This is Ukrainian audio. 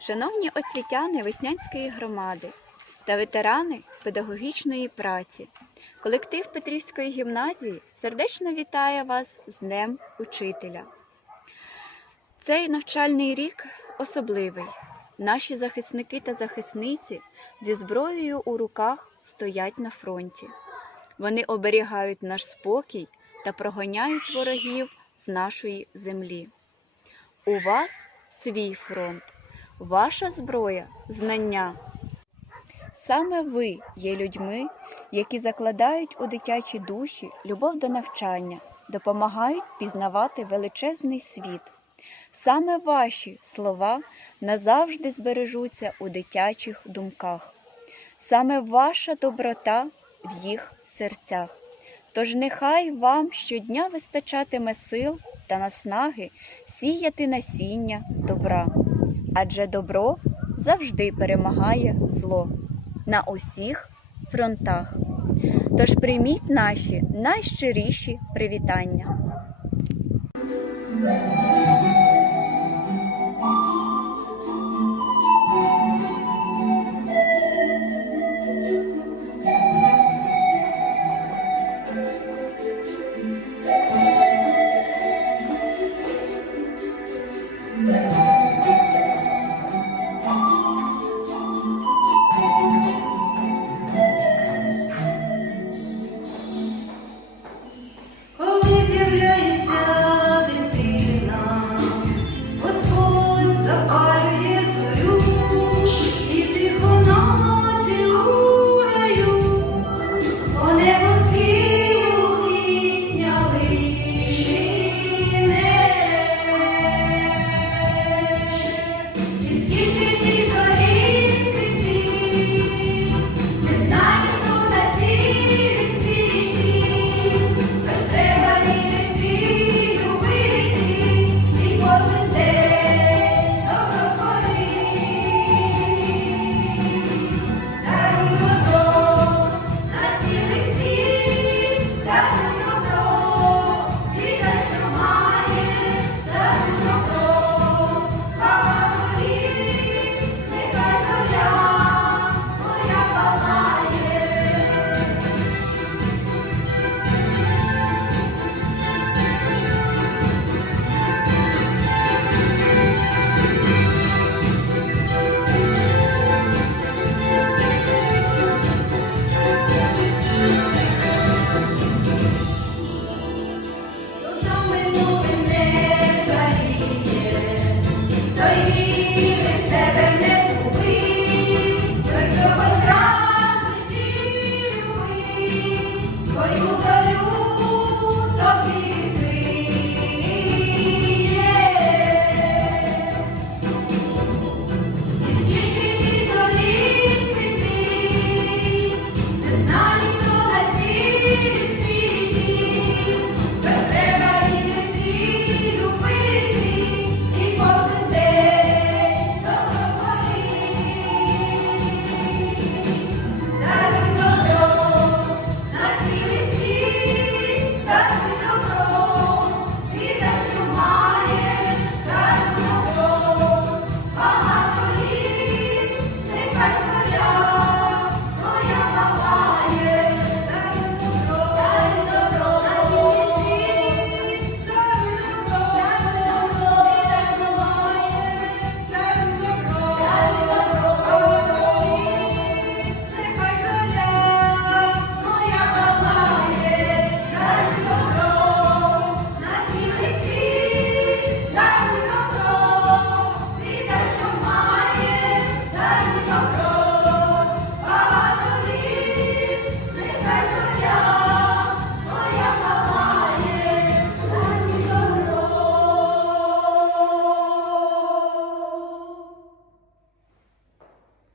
Шановні освітяни Веснянської громади та ветерани педагогічної праці, колектив Петрівської гімназії сердечно вітає вас з Днем Учителя. Цей навчальний рік особливий. Наші захисники та захисниці зі зброєю у руках стоять на фронті. Вони оберігають наш спокій та прогоняють ворогів з нашої землі. У вас свій фронт, ваша зброя знання. Саме ви є людьми, які закладають у дитячі душі любов до навчання, допомагають пізнавати величезний світ. Саме ваші слова назавжди збережуться у дитячих думках. Саме ваша доброта в їх серцях. Тож нехай вам щодня вистачатиме сил та наснаги сіяти насіння добра, адже добро завжди перемагає зло на усіх фронтах. Тож прийміть наші найщиріші привітання. What do you